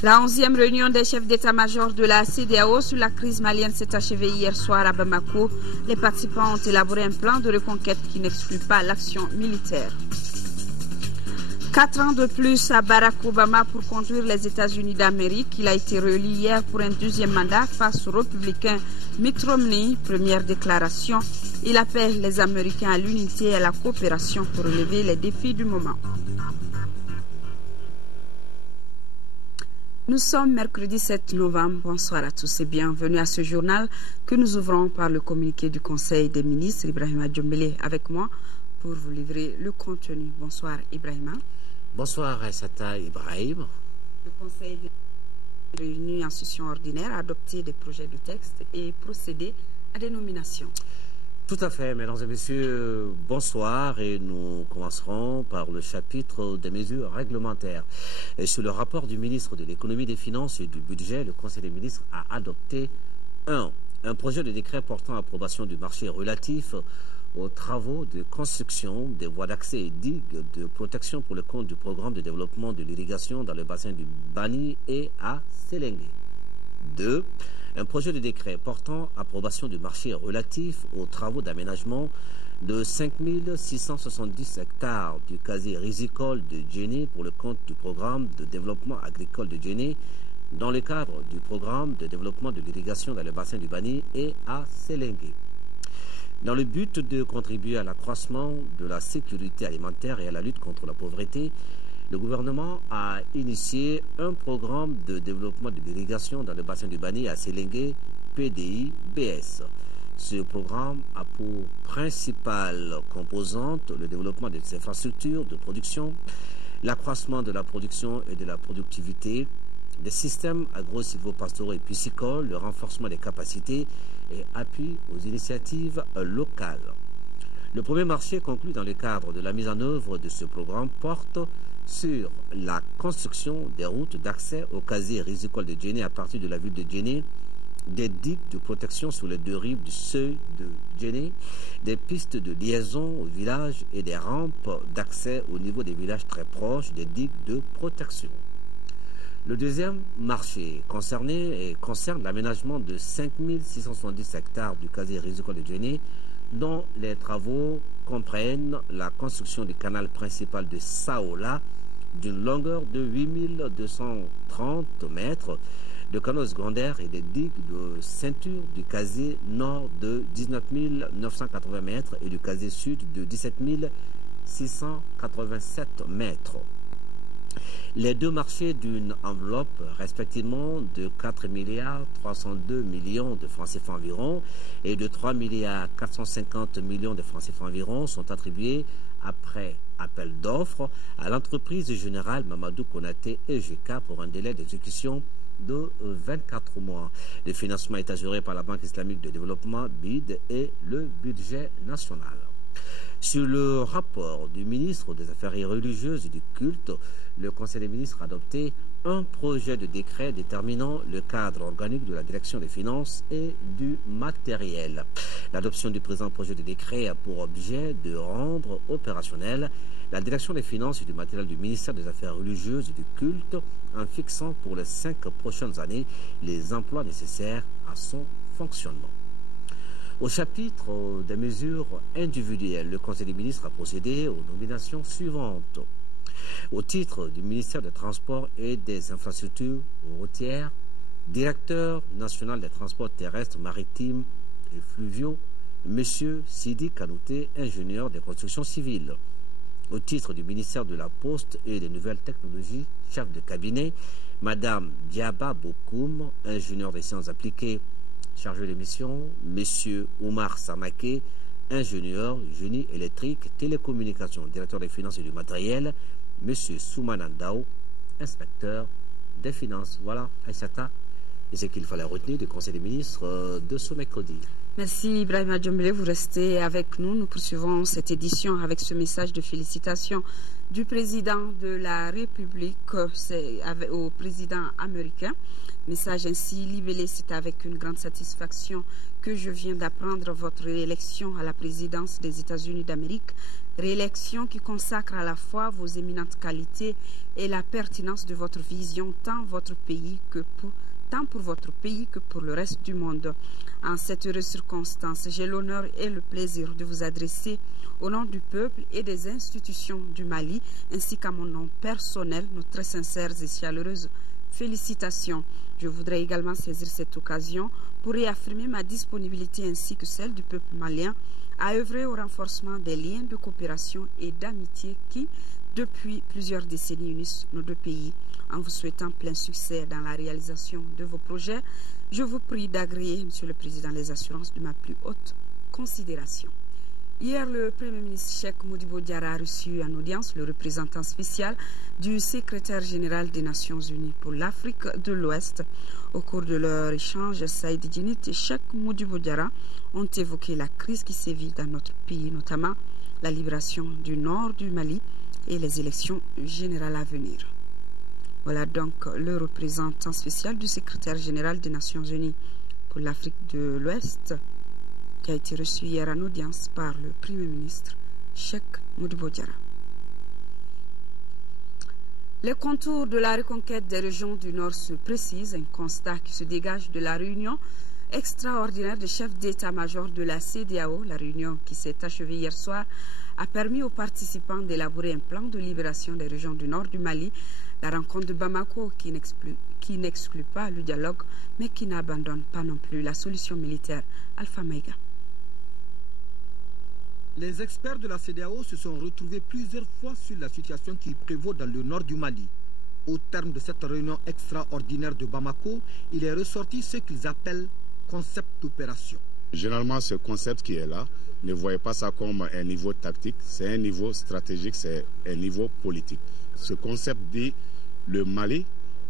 La 11e réunion des chefs d'état-major de la CEDEAO sur la crise malienne s'est achevée hier soir à Bamako. Les participants ont élaboré un plan de reconquête qui n'exclut pas l'action militaire. 4 ans de plus à Barack Obama pour conduire les États-Unis d'Amérique. Il a été réélu hier pour un 2e mandat face au républicain Mitt Romney. Première déclaration, il appelle les Américains à l'unité et à la coopération pour relever les défis du moment. Nous sommes mercredi 7 novembre. Bonsoir à tous et bienvenue à ce journal que nous ouvrons par le communiqué du Conseil des ministres. Ibrahima Djombele avec moi pour vous livrer le contenu. Bonsoir Ibrahima. Bonsoir Aïssata Ibrahim. Le Conseil des réunis en session ordinaire a adopté des projets de texte et procédé à des nominations. Tout à fait, mesdames et messieurs, bonsoir et nous commencerons par le chapitre des mesures réglementaires. Et sur le rapport du ministre de l'économie, des finances et du budget, le Conseil des ministres a adopté un projet de décret portant approbation du marché relatif aux travaux de construction des voies d'accès et digues de protection pour le compte du programme de développement de l'irrigation dans le bassin du Bani et à Séléngué. 2. Un projet de décret portant approbation du marché relatif aux travaux d'aménagement de 5670 hectares du casier risicole de Djéné pour le compte du programme de développement agricole de Djéné dans le cadre du programme de développement de l'irrigation dans le bassin du Bani et à Séléngué. Dans le but de contribuer à l'accroissement de la sécurité alimentaire et à la lutte contre la pauvreté, le gouvernement a initié un programme de développement de l'irrigation dans le bassin du Bani à Séléngué, PDI-BS. Ce programme a pour principale composante le développement des infrastructures de production, l'accroissement de la production et de la productivité, des systèmes agro-silvopastoraux et piscicoles, le renforcement des capacités et appui aux initiatives locales. Le premier marché conclu dans le cadre de la mise en œuvre de ce programme porte sur la construction des routes d'accès au casier risicole de Djéné à partir de la ville de Djéné, des digues de protection sur les deux rives du seuil de Djéné, des pistes de liaison au village et des rampes d'accès au niveau des villages très proches des digues de protection. Le deuxième marché concerne l'aménagement de 5670 hectares du casier risicole de Djéné, dont les travaux comprennent la construction du canal principal de Saola d'une longueur de 8230 mètres, de canaux secondaires et des digues de ceinture du casier nord de 19 980 mètres et du casier sud de 17 687 mètres. Les deux marchés d'une enveloppe respectivement de 4 milliards 302 millions de francs CFA environ et de 3 milliards 450 millions de francs CFA environ sont attribués après appel d'offres à l'entreprise générale Mamadou Konaté EGK pour un délai d'exécution de 24 mois. Le financement est assuré par la Banque islamique de développement BID et le budget national. Sur le rapport du ministre des Affaires religieuses et du culte, le Conseil des ministres a adopté un projet de décret déterminant le cadre organique de la direction des finances et du matériel. L'adoption du présent projet de décret a pour objet de rendre opérationnel la direction des finances et du matériel du ministère des Affaires religieuses et du culte en fixant pour les 5 prochaines années les emplois nécessaires à son fonctionnement. Au chapitre des mesures individuelles, le Conseil des ministres a procédé aux nominations suivantes. Au titre du ministère des Transports et des Infrastructures routières, directeur national des transports terrestres, maritimes et fluviaux, M. Sidi Kanouté, ingénieur des constructions civiles. Au titre du ministère de la Poste et des Nouvelles Technologies, chef de cabinet, Mme Diaba Bokoum, ingénieur des sciences appliquées, chargé de mission, M. Oumar Samake, ingénieur, génie électrique, télécommunications, directeur des finances et du matériel, M. Soumanandao, inspecteur des finances. Voilà, Aïssata, et ce qu'il fallait retenir du Conseil des ministres de ce mercredi. Merci Ibrahima Djomblé, vous restez avec nous. Nous poursuivons cette édition avec ce message de félicitations du président de la République au président américain. Message ainsi libellé, c'est avec une grande satisfaction que je viens d'apprendre votre réélection à la présidence des États-Unis d'Amérique. Réélection qui consacre à la fois vos éminentes qualités et la pertinence de votre vision tant pour votre pays que pour le reste du monde. En cette heureuse circonstance, j'ai l'honneur et le plaisir de vous adresser au nom du peuple et des institutions du Mali, ainsi qu'à mon nom personnel, nos très sincères et chaleureuses félicitations. Je voudrais également saisir cette occasion pour réaffirmer ma disponibilité ainsi que celle du peuple malien à œuvrer au renforcement des liens de coopération et d'amitié qui, depuis plusieurs décennies, unissent nos deux pays. En vous souhaitant plein succès dans la réalisation de vos projets, je vous prie d'agréer, Monsieur le Président, les assurances de ma plus haute considération. Hier, le Premier ministre Cheikh Modibo Diarra a reçu en audience le représentant spécial du secrétaire général des Nations Unies pour l'Afrique de l'Ouest. Au cours de leur échange, Saïd Djinit et Cheikh Modibo Diarra ont évoqué la crise qui sévit dans notre pays, notamment la libération du nord du Mali et les élections générales à venir. Voilà donc le représentant spécial du secrétaire général des Nations Unies pour l'Afrique de l'Ouest qui a été reçu hier en audience par le Premier ministre Cheikh Modibo Diarra. Les contours de la reconquête des régions du Nord se précisent, un constat qui se dégage de la réunion extraordinaire des chefs d'état-major de la CEDEAO. La réunion qui s'est achevée hier soir a permis aux participants d'élaborer un plan de libération des régions du Nord du Mali. La rencontre de Bamako qui n'exclut pas le dialogue, mais qui n'abandonne pas non plus la solution militaire. Alpha Maïga. Les experts de la CEDEAO se sont retrouvés plusieurs fois sur la situation qui prévaut dans le nord du Mali. Au terme de cette réunion extraordinaire de Bamako, il est ressorti ce qu'ils appellent concept d'opération. Généralement, ce concept qui est là, ne voyez pas ça comme un niveau tactique, c'est un niveau stratégique, c'est un niveau politique. Ce concept dit le Mali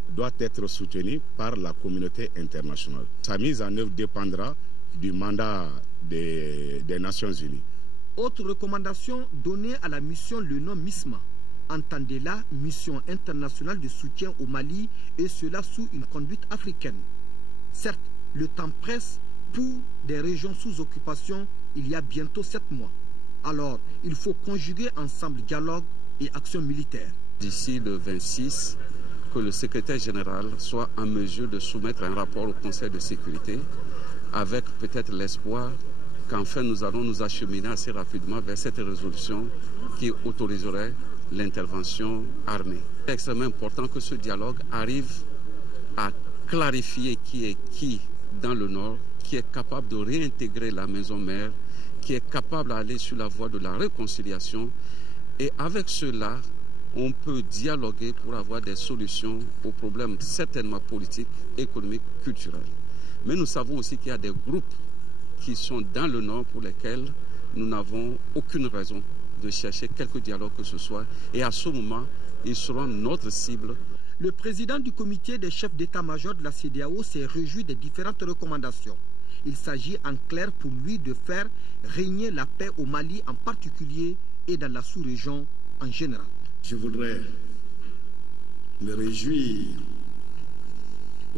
doit être soutenu par la communauté internationale. Sa mise en œuvre dépendra du mandat des Nations Unies. Autre recommandation donnée à la mission le nom MISMA. Entendez-la, mission internationale de soutien au Mali, et cela sous une conduite africaine. Certes, le temps presse pour des régions sous occupation il y a bientôt 7 mois. Alors, il faut conjuguer ensemble dialogue et action militaire. D'ici le 26, que le secrétaire général soit en mesure de soumettre un rapport au Conseil de sécurité avec peut-être l'espoir qu'enfin nous allons nous acheminer assez rapidement vers cette résolution qui autoriserait l'intervention armée. C'est extrêmement important que ce dialogue arrive à clarifier qui est qui dans le Nord, qui est capable de réintégrer la maison mère, qui est capable d'aller sur la voie de la réconciliation. Et avec cela, on peut dialoguer pour avoir des solutions aux problèmes certainement politiques, économiques, culturels. Mais nous savons aussi qu'il y a des groupes qui sont dans le Nord pour lesquels nous n'avons aucune raison de chercher quelque dialogue que ce soit. Et à ce moment, ils seront notre cible. Le président du comité des chefs d'état-major de la CEDEAO s'est réjoui des différentes recommandations. Il s'agit en clair pour lui de faire régner la paix au Mali en particulier et dans la sous-région en général. Je voudrais me réjouir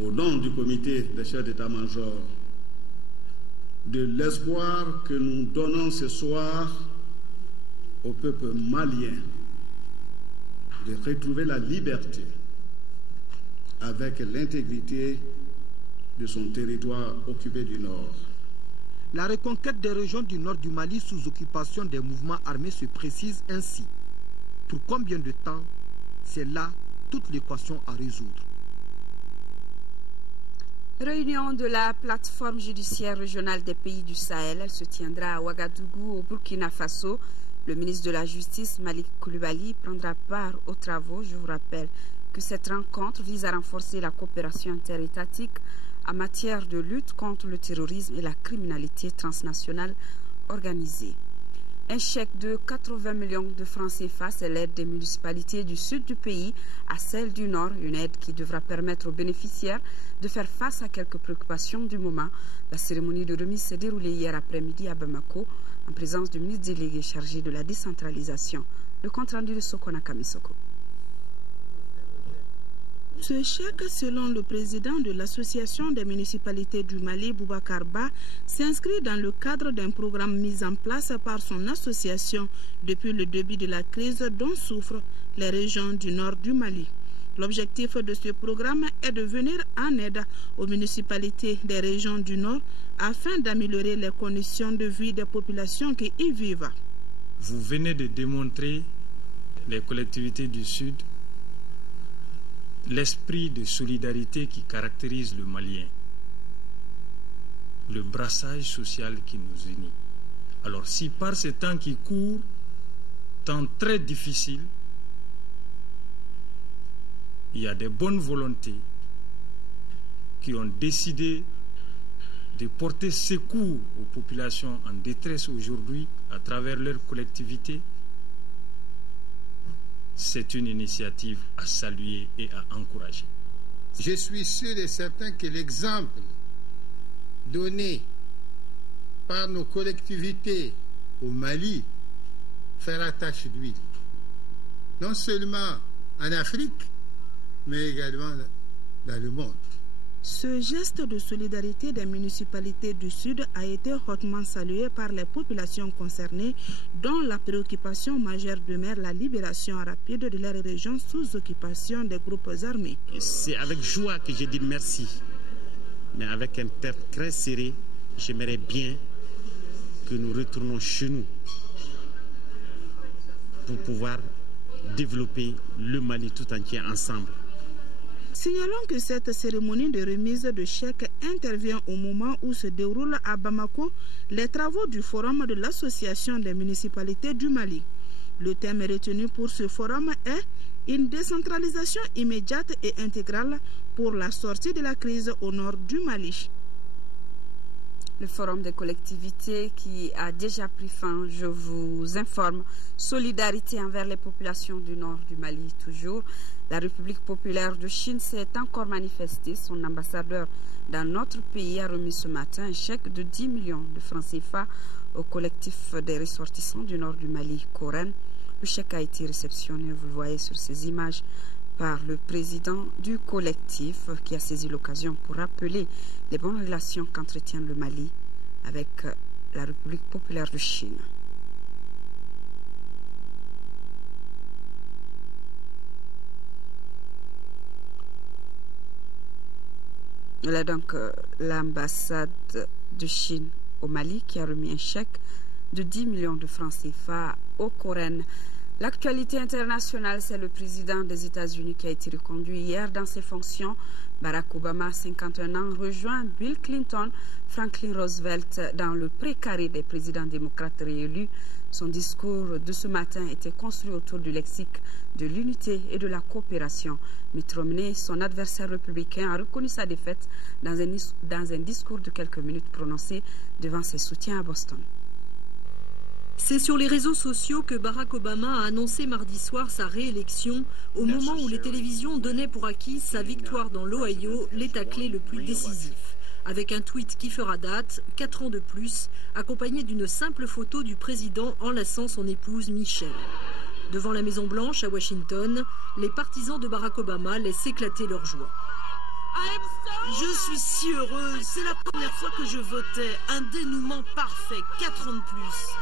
au nom du comité des chefs d'état-major de l'espoir que nous donnons ce soir au peuple malien de retrouver la liberté avec l'intégrité de son territoire occupé du Nord. La reconquête des régions du nord du Mali sous occupation des mouvements armés se précise ainsi. Pour combien de temps? C'est là toute l'équation à résoudre. Réunion de la plateforme judiciaire régionale des pays du Sahel. Elle se tiendra à Ouagadougou, au Burkina Faso. Le ministre de la Justice, Malik Coulibaly, prendra part aux travaux. Je vous rappelle que cette rencontre vise à renforcer la coopération interétatique en matière de lutte contre le terrorisme et la criminalité transnationale organisée. Un chèque de 80 millions de francs CFA, c'est l'aide des municipalités du sud du pays à celles du nord, une aide qui devra permettre aux bénéficiaires de faire face à quelques préoccupations du moment. La cérémonie de remise s'est déroulée hier après-midi à Bamako, en présence du ministre délégué chargé de la décentralisation. Le compte rendu de Sokona Kamisoko. Ce chèque, selon le président de l'Association des municipalités du Mali, Boubacar Ba, s'inscrit dans le cadre d'un programme mis en place par son association depuis le début de la crise dont souffrent les régions du nord du Mali. L'objectif de ce programme est de venir en aide aux municipalités des régions du nord afin d'améliorer les conditions de vie des populations qui y vivent. Vous venez de démontrer, les collectivités du sud, l'esprit de solidarité qui caractérise le Malien, le brassage social qui nous unit. Alors si par ces temps qui courent, temps très difficiles, il y a des bonnes volontés qui ont décidé de porter secours aux populations en détresse aujourd'hui à travers leur collectivité, c'est une initiative à saluer et à encourager. Je suis sûr et certain que l'exemple donné par nos collectivités au Mali fera tache d'huile, non seulement en Afrique, mais également dans le monde. Ce geste de solidarité des municipalités du Sud a été hautement salué par les populations concernées, dont la préoccupation majeure demeure la libération rapide de leur région sous occupation des groupes armés. C'est avec joie que je dis merci, mais avec un cœur très serré, j'aimerais bien que nous retournions chez nous pour pouvoir développer le Mali tout entier ensemble. Signalons que cette cérémonie de remise de chèques intervient au moment où se déroulent à Bamako les travaux du forum de l'Association des municipalités du Mali. Le thème retenu pour ce forum est une décentralisation immédiate et intégrale pour la sortie de la crise au nord du Mali. Le forum des collectivités qui a déjà pris fin, je vous informe, solidarité envers les populations du nord du Mali toujours. La République populaire de Chine s'est encore manifestée. Son ambassadeur dans notre pays a remis ce matin un chèque de 10 millions de francs CFA au collectif des ressortissants du nord du Mali, Koren. Le chèque a été réceptionné, vous le voyez sur ces images, par le président du collectif qui a saisi l'occasion pour rappeler les bonnes relations qu'entretient le Mali avec la République populaire de Chine. Il y a donc l'ambassade de Chine au Mali qui a remis un chèque de 10 millions de francs CFA au Koren. L'actualité internationale, c'est le président des États-Unis qui a été reconduit hier dans ses fonctions. Barack Obama, 51 ans, rejoint Bill Clinton, Franklin Roosevelt dans le précaré des présidents démocrates réélus. Son discours de ce matin était construit autour du lexique de l'unité et de la coopération. Mitt Romney, son adversaire républicain, a reconnu sa défaite dans un discours de quelques minutes prononcé devant ses soutiens à Boston. C'est sur les réseaux sociaux que Barack Obama a annoncé mardi soir sa réélection, au moment où les télévisions donnaient pour acquis sa victoire dans l'Ohio, l'État clé le plus décisif. Avec un tweet qui fera date, 4 ans de plus, accompagné d'une simple photo du président enlaçant son épouse Michelle. Devant la Maison-Blanche à Washington, les partisans de Barack Obama laissent éclater leur joie. Je suis si heureuse, c'est la première fois que je votais, un dénouement parfait, 4 ans de plus.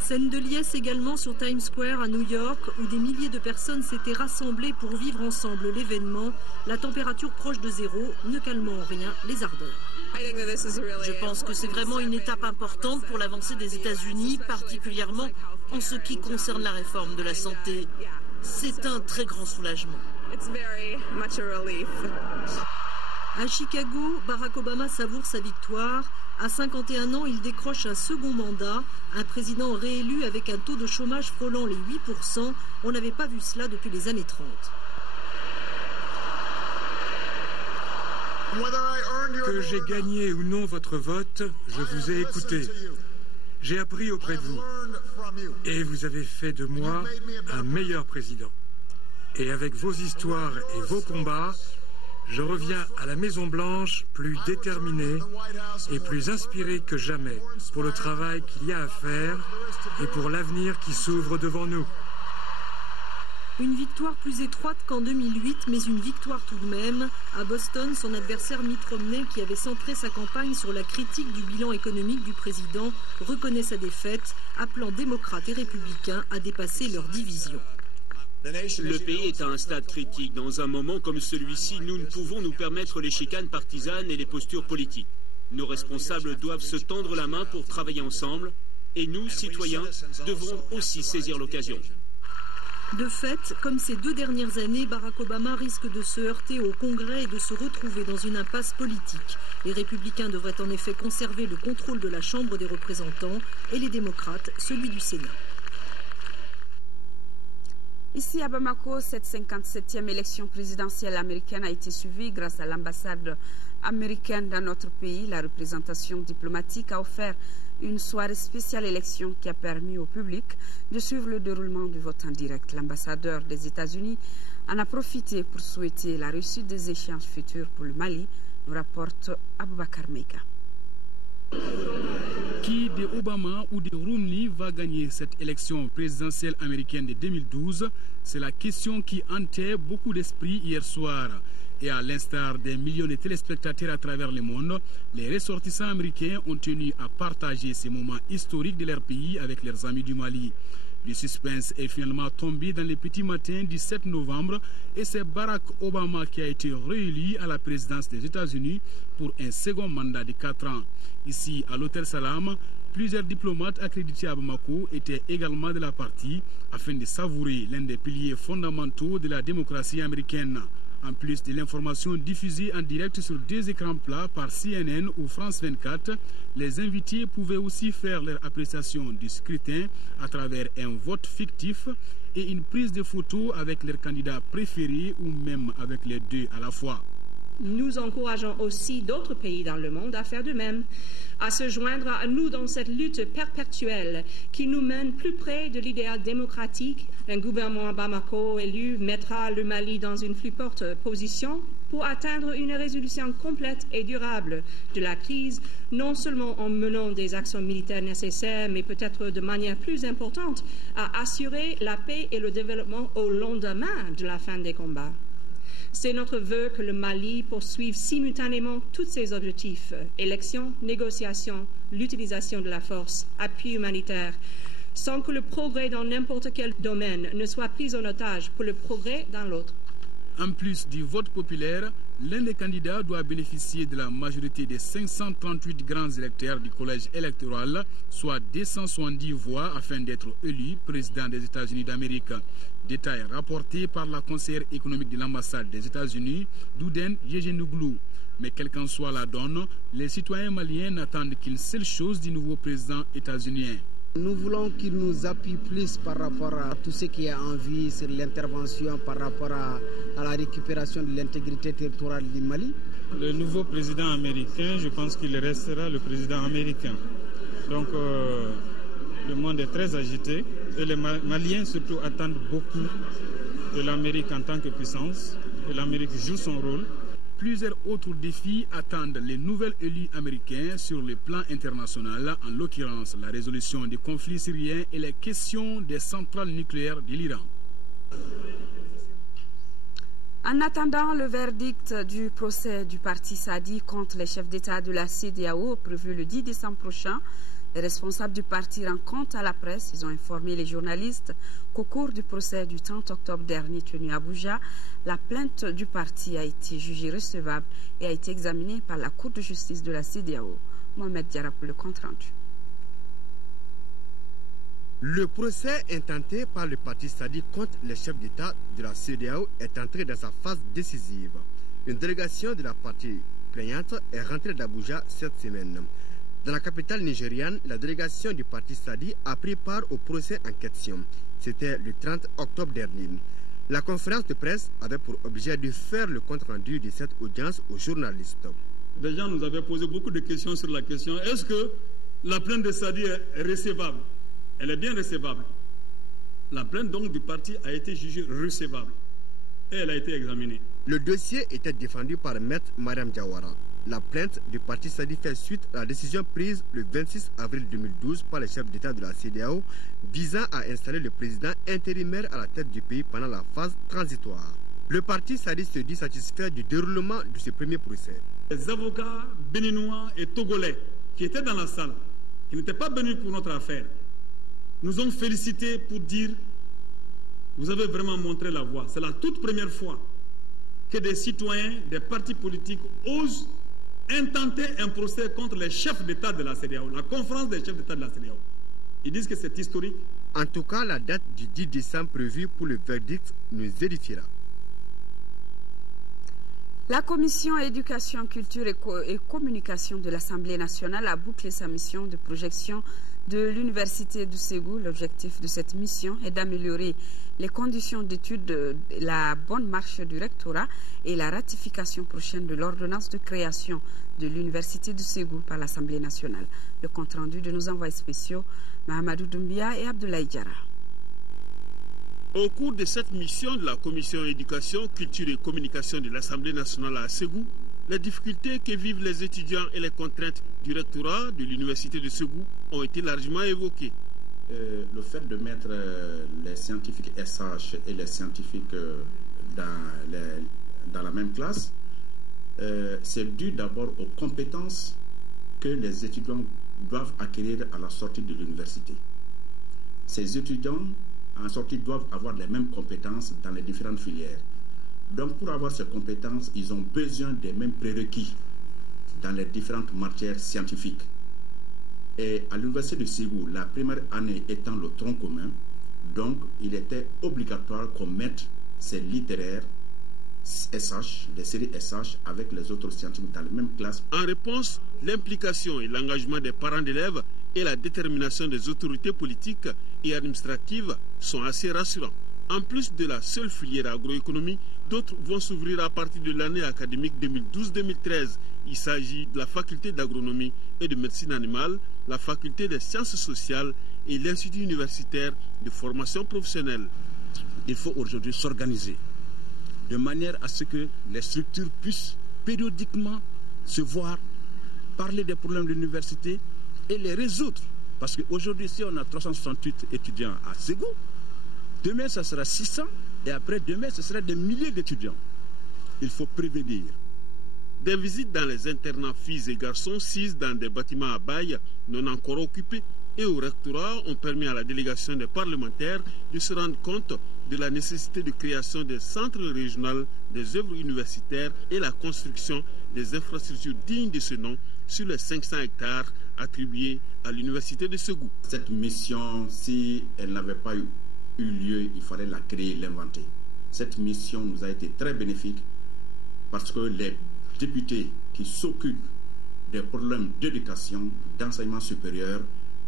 Scène de liesse également sur Times Square à New York, où des milliers de personnes s'étaient rassemblées pour vivre ensemble l'événement, la température proche de zéro, ne calmant en rien les ardeurs. Je pense que c'est vraiment une étape importante pour l'avancée des États-Unis, particulièrement en ce qui concerne la réforme de la santé. C'est un très grand soulagement. À Chicago, Barack Obama savoure sa victoire. À 51 ans, il décroche un second mandat, un président réélu avec un taux de chômage frôlant les 8%. On n'avait pas vu cela depuis les années 30. Que j'ai gagné ou non votre vote, je vous ai écouté. J'ai appris auprès de vous et vous avez fait de moi un meilleur président. Et avec vos histoires et vos combats, je reviens à la Maison-Blanche plus déterminé et plus inspiré que jamais pour le travail qu'il y a à faire et pour l'avenir qui s'ouvre devant nous. Une victoire plus étroite qu'en 2008, mais une victoire tout de même. À Boston, son adversaire Mitt Romney, qui avait centré sa campagne sur la critique du bilan économique du président, reconnaît sa défaite, appelant démocrates et républicains à dépasser leurs divisions. Le pays est à un stade critique. Dans un moment comme celui-ci, nous ne pouvons nous permettre les chicanes partisanes et les postures politiques. Nos responsables doivent se tendre la main pour travailler ensemble, et nous, citoyens, devrons aussi saisir l'occasion. De fait, comme ces 2 dernières années, Barack Obama risque de se heurter au Congrès et de se retrouver dans une impasse politique. Les républicains devraient en effet conserver le contrôle de la Chambre des représentants et les démocrates celui du Sénat. Ici à Bamako, cette 57e élection présidentielle américaine a été suivie grâce à l'ambassade américaine dans notre pays. La représentation diplomatique a offert une soirée spéciale élection qui a permis au public de suivre le déroulement du vote en direct. L'ambassadeur des États-Unis en a profité pour souhaiter la réussite des échéances futures pour le Mali, nous rapporte Aboubakar Meika. Qui de Obama ou de Romney va gagner cette élection présidentielle américaine de 2012? C'est la question qui hantait beaucoup d'esprits hier soir. Et à l'instar des millions de téléspectateurs à travers le monde, les ressortissants américains ont tenu à partager ces moments historiques de leur pays avec leurs amis du Mali. Le suspense est finalement tombé dans les petits matins du 7 novembre et c'est Barack Obama qui a été réélu à la présidence des États-Unis pour un second mandat de 4 ans. Ici, à l'hôtel Salam, plusieurs diplomates accrédités à Bamako étaient également de la partie afin de savourer l'un des piliers fondamentaux de la démocratie américaine. En plus de l'information diffusée en direct sur 2 écrans plats par CNN ou France 24, les invités pouvaient aussi faire leur appréciation du scrutin à travers un vote fictif et une prise de photos avec leurs candidats préférés ou même avec les 2 à la fois. Nous encourageons aussi d'autres pays dans le monde à faire de même, à se joindre à nous dans cette lutte perpétuelle qui nous mène plus près de l'idéal démocratique. Un gouvernement à Bamako élu mettra le Mali dans une plus forte position pour atteindre une résolution complète et durable de la crise, non seulement en menant des actions militaires nécessaires, mais peut-être de manière plus importante, à assurer la paix et le développement au lendemain de la fin des combats. C'est notre vœu que le Mali poursuive simultanément tous ses objectifs, élections, négociations, l'utilisation de la force, appui humanitaire, sans que le progrès dans n'importe quel domaine ne soit pris en otage pour le progrès dans l'autre. En plus du vote populaire, l'un des candidats doit bénéficier de la majorité des 538 grands électeurs du collège électoral, soit 270 voix afin d'être élu président des États-Unis d'Amérique. Détail rapporté par la conseillère économique de l'ambassade des États-Unis, Douden Yegenouglou. Mais quelle qu'en soit la donne, les citoyens maliens n'attendent qu'une seule chose du nouveau président états-unien. Nous voulons qu'il nous appuie plus par rapport à tout ce qui est en vue sur l'intervention par rapport à la récupération de l'intégrité territoriale du Mali. Le nouveau président américain, je pense qu'il restera le président américain. Donc le monde est très agité et les Maliens surtout attendent beaucoup de l'Amérique en tant que puissance et l'Amérique joue son rôle. Plusieurs autres défis attendent les nouvelles élus américains sur le plan international, en l'occurrence la résolution des conflits syriens et les questions des centrales nucléaires de l'Iran. En attendant le verdict du procès du parti Sadi contre les chefs d'État de la CEDEAO prévu le 10 décembre prochain, les responsables du parti rendent compte à la presse. Ils ont informé les journalistes qu'au cours du procès du 30 octobre dernier tenu à Abuja, la plainte du parti a été jugée recevable et a été examinée par la Cour de justice de la CEDEAO. Mohamed Diarra pour le compte-rendu. Le procès intenté par le parti Sadi contre les chefs d'État de la CEDEAO est entré dans sa phase décisive. Une délégation de la partie plaignante est rentrée d'Abuja cette semaine. Dans la capitale nigériane, la délégation du parti Sadi a pris part au procès en question. C'était le 30 octobre dernier. La conférence de presse avait pour objet de faire le compte-rendu de cette audience aux journalistes. Des gens nous avaient posé beaucoup de questions sur la question. Est-ce que La plainte de Sadi est recevable. Elle est bien recevable. La plainte donc du parti a été jugée recevable et elle a été examinée. Le dossier était défendu par Maître Mariam Diawara. La plainte du parti Sadi fait suite à la décision prise le 26 avril 2012 par le chef d'État de la CEDEAO visant à installer le président intérimaire à la tête du pays pendant la phase transitoire. Le parti Sadi se dit satisfait du déroulement de ce premier procès. Les avocats béninois et togolais qui étaient dans la salle, qui n'étaient pas venus pour notre affaire, nous ont félicités pour dire « Vous avez vraiment montré la voie ». C'est la toute première fois que des citoyens, des partis politiques osent intenter un procès contre les chefs d'État de la CEDEAO, la conférence des chefs d'État de la CEDEAO. Ils disent que c'est historique. En tout cas, la date du 10 décembre prévue pour le verdict nous édifiera. La commission éducation, culture et communication de l'Assemblée nationale a bouclé sa mission de projection de l'Université du Ségou. L'objectif de cette mission est d'améliorer les conditions d'études, la bonne marche du rectorat et la ratification prochaine de l'ordonnance de création de l'Université du Ségou par l'Assemblée nationale. Le compte-rendu de nos envoyés spéciaux, Mahamadou Doumbia et Abdoulaye Diarra. Au cours de cette mission de la Commission éducation, culture et communication de l'Assemblée nationale à Ségou, les difficultés que vivent les étudiants et les contraintes du rectorat de l'Université de Ségou ont été largement évoquées. Le fait de mettre les scientifiques SH et les scientifiques dans la même classe, c'est dû d'abord aux compétences que les étudiants doivent acquérir à la sortie de l'université. Ces étudiants en sortie doivent avoir les mêmes compétences dans les différentes filières. Donc pour avoir ces compétences, ils ont besoin des mêmes prérequis dans les différentes matières scientifiques. Et à l'Université de Ségou, la première année étant le tronc commun, donc il était obligatoire qu'on mette ces littéraires SH, les séries SH avec les autres scientifiques dans la même classe. En réponse, l'implication et l'engagement des parents d'élèves et la détermination des autorités politiques et administratives sont assez rassurants. En plus de la seule filière agroéconomie, d'autres vont s'ouvrir à partir de l'année académique 2012-2013. Il s'agit de la faculté d'agronomie et de médecine animale, la faculté des sciences sociales et l'institut universitaire de formation professionnelle. Il faut aujourd'hui s'organiser de manière à ce que les structures puissent périodiquement se voir, parler des problèmes de l'université et les résoudre. Parce qu'aujourd'hui, si on a 368 étudiants à Ségou, demain, ça sera 600 et après demain, ce sera des milliers d'étudiants. Il faut prévenir. Des visites dans les internats filles et garçons, 6 dans des bâtiments à bail non encore occupés et au rectorat ont permis à la délégation des parlementaires de se rendre compte de la nécessité de création des centres régionaux des œuvres universitaires et la construction des infrastructures dignes de ce nom sur les 500 hectares attribués à l'Université de Ségou. Cette mission, si elle n'avait pas eu lieu, il fallait la créer, l'inventer. Cette mission nous a été très bénéfique parce que les députés qui s'occupent des problèmes d'éducation, d'enseignement supérieur,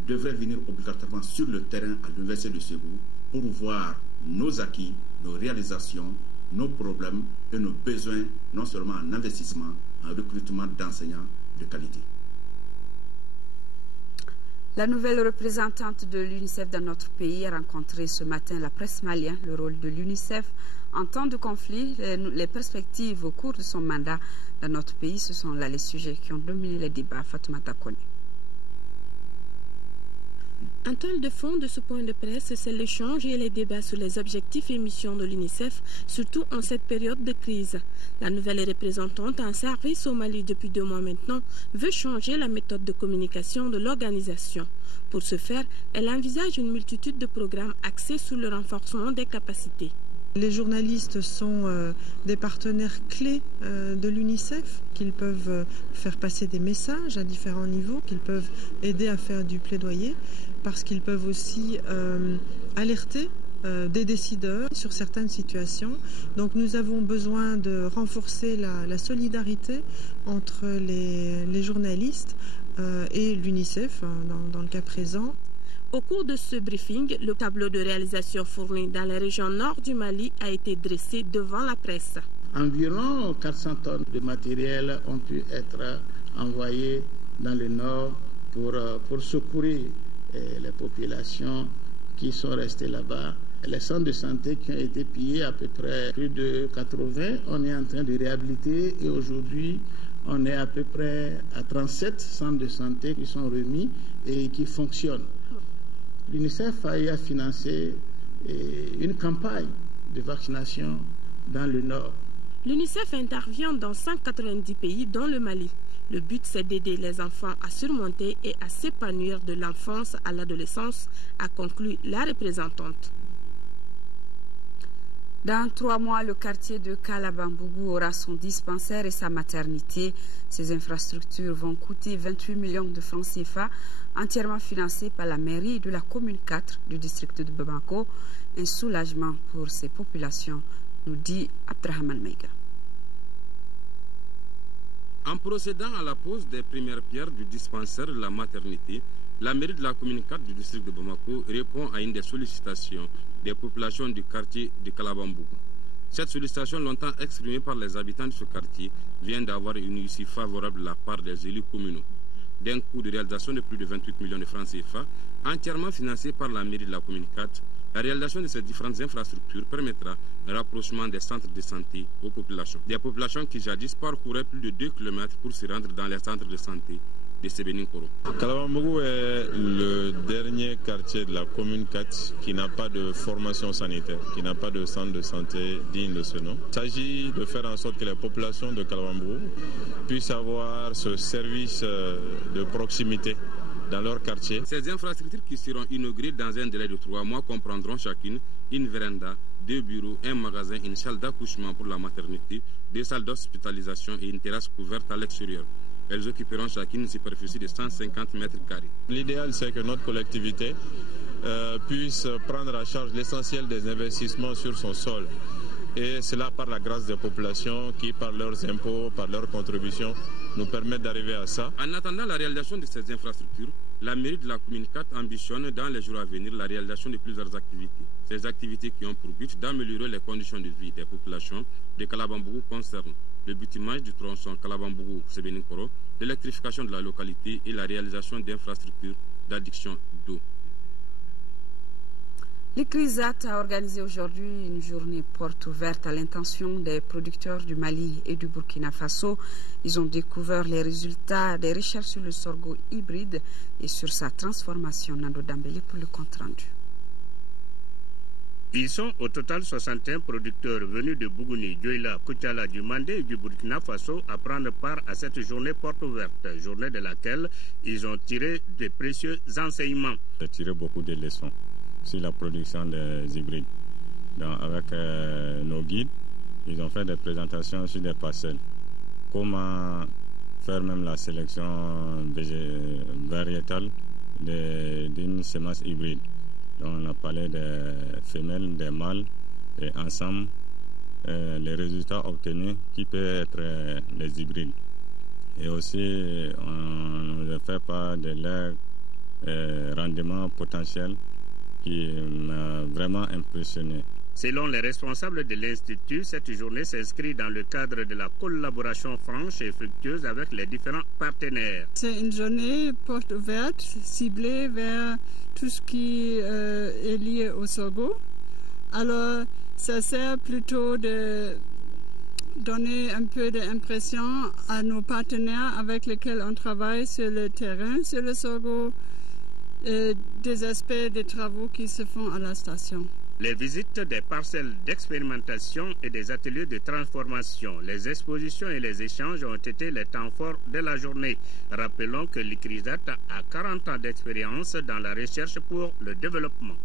devraient venir obligatoirement sur le terrain à l'Université de Ségou pour voir nos acquis, nos réalisations, nos problèmes et nos besoins, non seulement en investissement, en recrutement d'enseignants de qualité. La nouvelle représentante de l'UNICEF dans notre pays a rencontré ce matin la presse malienne. Le rôle de l'UNICEF en temps de conflit, les perspectives au cours de son mandat dans notre pays, ce sont là les sujets qui ont dominé les débats. Fatoumata Kone. En toile de fond de ce point de presse, c'est l'échange et les débats sur les objectifs et missions de l'UNICEF, surtout en cette période de crise. La nouvelle représentante en service au Mali depuis 2 mois maintenant veut changer la méthode de communication de l'organisation. Pour ce faire, elle envisage une multitude de programmes axés sur le renforcement des capacités. Les journalistes sont des partenaires clés de l'UNICEF, qu'ils peuvent faire passer des messages à différents niveaux, qu'ils peuvent aider à faire du plaidoyer, parce qu'ils peuvent aussi alerter des décideurs sur certaines situations. Donc nous avons besoin de renforcer la solidarité entre les journalistes et l'UNICEF dans le cas présent. Au cours de ce briefing, le tableau de réalisation fourni dans les régions nord du Mali a été dressé devant la presse. Environ 400 tonnes de matériel ont pu être envoyées dans le nord pour secourir les populations qui sont restées là-bas. Les centres de santé qui ont été pillés, à peu près plus de 80, on est en train de réhabiliter et aujourd'hui, on est à peu près à 37 centres de santé qui sont remis et qui fonctionnent. L'UNICEF a financé une campagne de vaccination dans le Nord. L'UNICEF intervient dans 190 pays, dont le Mali. Le but, c'est d'aider les enfants à surmonter et à s'épanouir de l'enfance à l'adolescence, a conclu la représentante. Dans 3 mois, le quartier de Kalabambougou aura son dispensaire et sa maternité. Ces infrastructures vont coûter 28 millions de francs CFA, entièrement financées par la mairie de la commune 4 du district de Bamako. Un soulagement pour ces populations, nous dit Abdrahman Meiga. En procédant à la pose des premières pierres du dispensaire de la maternité, la mairie de la commune 4 du district de Bamako répond à une des sollicitations des populations du quartier de Kalabambougou. Cette sollicitation, longtemps exprimée par les habitants de ce quartier, vient d'avoir une issue favorable de la part des élus communaux. D'un coût de réalisation de plus de 28 millions de francs CFA, entièrement financé par la mairie de la commune 4, la réalisation de ces différentes infrastructures permettra le rapprochement des centres de santé aux populations. Des populations qui jadis parcouraient plus de 2 km pour se rendre dans les centres de santé de Sebeninkoro. Kalabambougou est le dernier quartier de la commune 4 qui n'a pas de formation sanitaire, qui n'a pas de centre de santé digne de ce nom. Il s'agit de faire en sorte que les populations de Kalabambougou puissent avoir ce service de proximité dans leur quartier. Ces infrastructures qui seront inaugurées dans un délai de 3 mois comprendront chacune une véranda, 2 bureaux, un magasin, une salle d'accouchement pour la maternité, 2 salles d'hospitalisation et une terrasse couverte à l'extérieur. Elles occuperont chacune une superficie de 150 mètres carrés. L'idéal, c'est que notre collectivité puisse prendre en charge l'essentiel des investissements sur son sol. Et cela par la grâce des populations qui, par leurs impôts, par leurs contributions, nous permettent d'arriver à ça. En attendant la réalisation de ces infrastructures, la mairie de la commune 4 ambitionne dans les jours à venir la réalisation de plusieurs activités. Ces activités qui ont pour but d'améliorer les conditions de vie des populations de Kalabambougou concernent le bitumage du tronçon Kalabambougou-Sebeninkoro, l'électrification de la localité et la réalisation d'infrastructures d'adduction d'eau. Le CRISAT a organisé aujourd'hui une journée porte ouverte à l'intention des producteurs du Mali et du Burkina Faso. Ils ont découvert les résultats des recherches sur le sorgho hybride et sur sa transformation. Nando Dambélé pour le compte rendu. Ils sont au total 61 producteurs venus de Bougouni, Dioïla, Koutiala, du Mandé et du Burkina Faso à prendre part à cette journée porte ouverte, journée de laquelle ils ont tiré de précieux enseignements. J'ai tiré beaucoup de leçons sur la production des hybrides. Donc, avec nos guides, ils ont fait des présentations sur des parcelles. Comment faire même la sélection variétale d'une semence hybride. Donc, on a parlé des femelles, des mâles, et ensemble, les résultats obtenus qui peuvent être les hybrides. Et aussi, on nous a fait part de leur rendement potentiel qui m'a vraiment impressionné. Selon les responsables de l'Institut, cette journée s'inscrit dans le cadre de la collaboration franche et fructueuse avec les différents partenaires. C'est une journée porte ouverte, ciblée vers tout ce qui est lié au sorgho. Alors, ça sert plutôt de donner un peu d'impression à nos partenaires avec lesquels on travaille sur le terrain, sur le sorgho, des aspects des travaux qui se font à la station. Les visites des parcelles d'expérimentation et des ateliers de transformation, les expositions et les échanges ont été les temps forts de la journée. Rappelons que l'ICRISAT a 40 ans d'expérience dans la recherche pour le développement.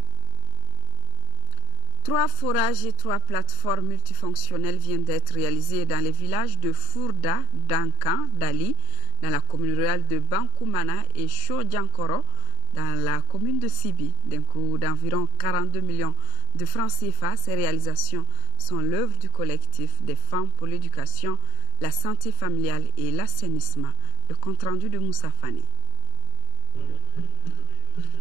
3 forages et 3 plateformes multifonctionnelles viennent d'être réalisées dans les villages de Fourda, Dankan, Dali, dans la commune rurale de Bankoumana et Chodjankoro, dans la commune de Sibi, d'un coût d'environ 42 millions de francs CFA. Ces réalisations sont l'œuvre du collectif des femmes pour l'éducation, la santé familiale et l'assainissement. Le compte-rendu de Moussa Fani.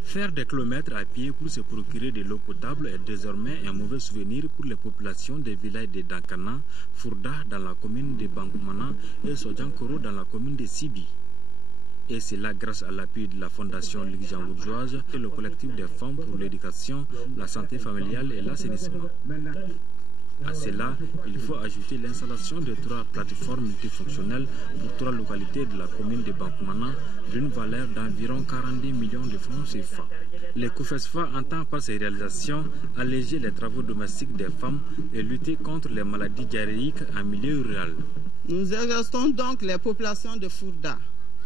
Faire des kilomètres à pied pour se procurer de l'eau potable est désormais un mauvais souvenir pour les populations des villages de Dankana, Fourda dans la commune de Bankoumana et Sodjankoro dans la commune de Sibi. Et c'est là grâce à l'appui de la Fondation Ligue Jean-Bourgeoise et le collectif des femmes pour l'éducation, la santé familiale et l'assainissement. À cela, il faut ajouter l'installation de 3 plateformes multifonctionnelles pour 3 localités de la commune de Bankmana d'une valeur d'environ 42 millions de francs CFA. Le COFESFA entend par ces réalisations alléger les travaux domestiques des femmes et lutter contre les maladies diarrhéiques en milieu rural. Nous exhortons donc les populations de Fourda,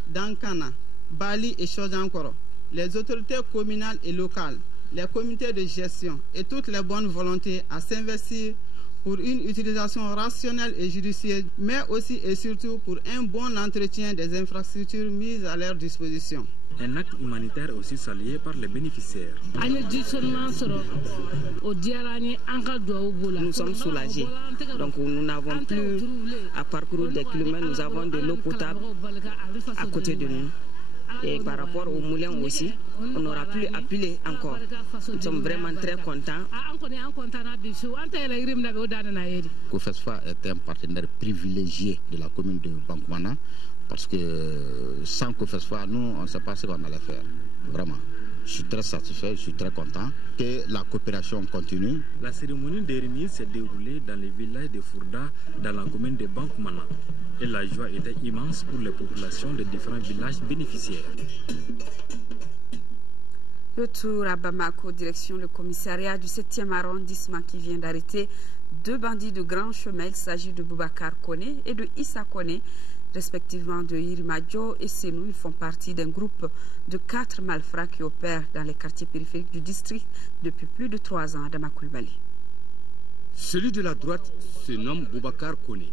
d'Ankana, Bali et Chodjankoro, les autorités communales et locales, les comités de gestion et toutes les bonnes volontés à s'investir pour une utilisation rationnelle et judicieuse, mais aussi et surtout pour un bon entretien des infrastructures mises à leur disposition. Un acte humanitaire aussi salué par les bénéficiaires. Nous sommes soulagés. Donc nous n'avons plus à parcourir des kilomètres, nous avons de l'eau potable à côté de nous. Et par rapport au moulin aussi, on n'aura plus à piler encore. Nous sommes vraiment très contents. COFESFA est un partenaire privilégié de la commune de Bankmana parce que sans COFESFA, nous, on ne sait pas ce qu'on allait faire. Vraiment. Je suis très satisfait, je suis très content que la coopération continue. La cérémonie de remise s'est déroulée dans le village de Fourda, dans la commune de Bankmana. Et la joie était immense pour les populations des différents villages bénéficiaires. Retour à Bamako, direction le commissariat du 7e arrondissement qui vient d'arrêter 2 bandits de grand chemin. Il s'agit de Boubacar Kone et de Issa Kone, respectivement de Yirimadjo et Senou. Ils font partie d'un groupe de 4 malfrats qui opèrent dans les quartiers périphériques du district depuis plus de 3 ans à Damakoulbali. Celui de la droite se nomme Boubacar Kone.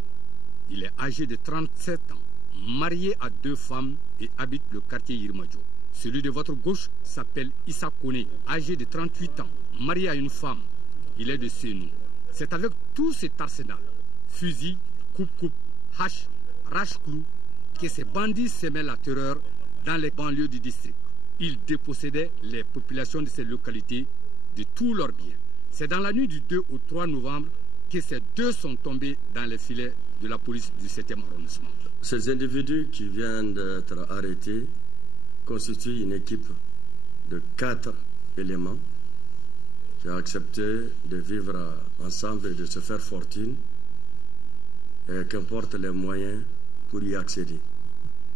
Il est âgé de 37 ans, marié à 2 femmes et habite le quartier Yirimadjo. Celui de votre gauche s'appelle Issa Kone, âgé de 38 ans, marié à une femme. Il est de Senou. C'est avec tout cet arsenal, fusil, coupe-coupe, hache, rache-clou, que ces bandits semaient la terreur dans les banlieues du district. Ils dépossédaient les populations de ces localités de tous leurs biens. C'est dans la nuit du 2 au 3 novembre que ces 2 sont tombés dans les filets de la police du 7e arrondissement. Ces individus qui viennent d'être arrêtés constituent une équipe de 4 éléments qui ont accepté de vivre ensemble et de se faire fortune, et qu'importe les moyens pour y accéder.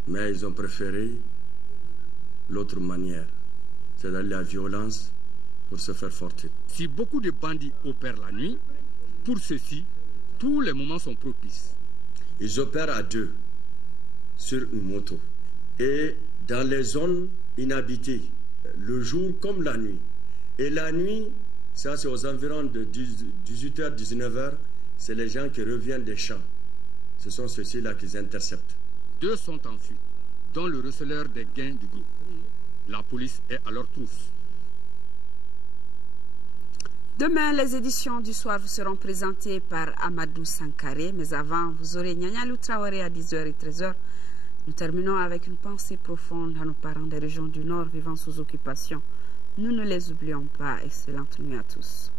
Mais ils ont préféré l'autre manière, c'est-à-dire la violence pour se faire fortune. Si beaucoup de bandits opèrent la nuit, pour ceux-ci, tous les moments sont propices. Ils opèrent à 2 sur une moto et dans les zones inhabitées, le jour comme la nuit. Et la nuit, ça c'est aux environs de 18h, 19h, c'est les gens qui reviennent des champs. Ce sont ceux-ci-là qu'ils interceptent. 2 sont en fuite, dont le receleur des gains du groupe. La police est à leur trousse. Demain, les éditions du soir vous seront présentées par Amadou Sankaré. Mais avant, vous aurez Nyanyalou Traoré à 10h et 13h. Nous terminons avec une pensée profonde à nos parents des régions du Nord vivant sous occupation. Nous ne les oublions pas. Excellente nuit à tous.